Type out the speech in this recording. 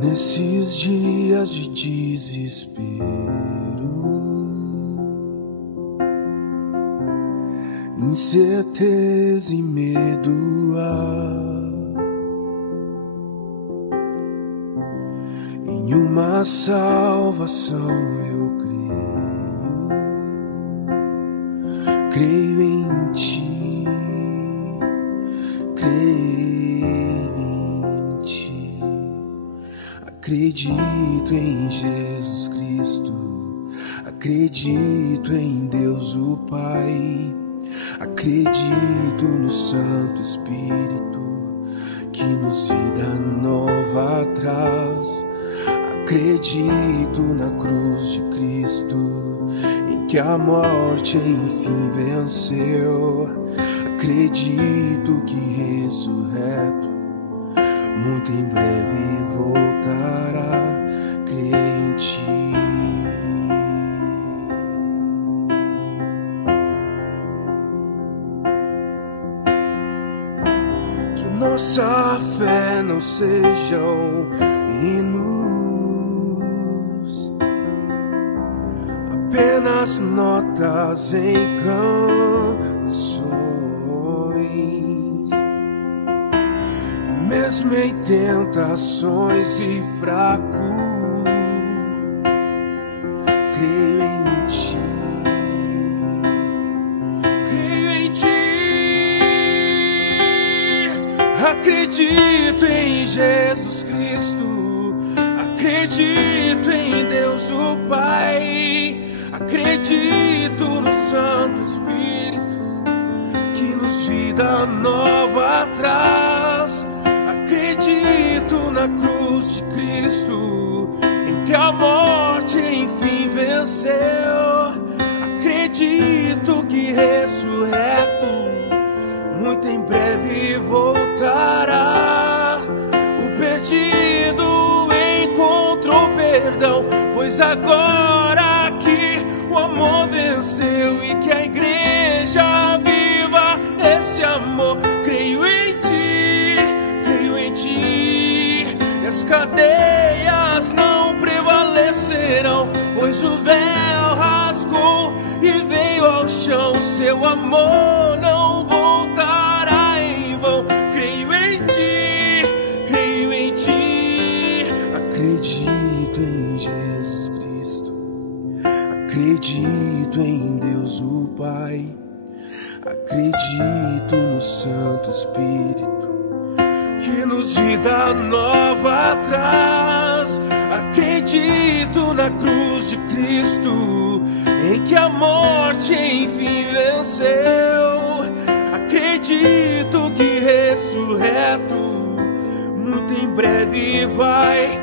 Nesses dias de desespero, incerteza e medo em uma salvação eu creio em ti, creio em ti. Acredito em Jesus Cristo, acredito em Deus o Pai, acredito no Santo Espírito que nos vida nova traz. Acredito na cruz de Cristo, em que a morte enfim venceu. Acredito que ressurreto muito em breve voltará. Creio em ti. Que nossa fé não sejam hinos, apenas notas em canções. Mesmo em tentações e fraco, creio em ti, creio em ti. Acredito em Jesus Cristo, acredito em Deus o Pai, acredito no Santo Espírito que nos vida nova traz. Acredito na cruz de Cristo, em que a morte enfim venceu. Acredito que ressurreto muito em breve voltará. O perdido encontrou perdão, pois agora que o amor venceu e que a igreja viva esse amor. Creio em ti, creio em ti. E as cadeias não prevalecerão, pois o véu rasgou e veio ao chão. Seu amor não voltará em vão. Creio em ti, creio em ti. Acredito em Jesus Cristo, acredito em Deus o Pai, acredito no Santo Espírito que nos vida nova traz. Acredito na cruz de Cristo, em que a morte enfim venceu. Acredito que ressurreto muito em breve vai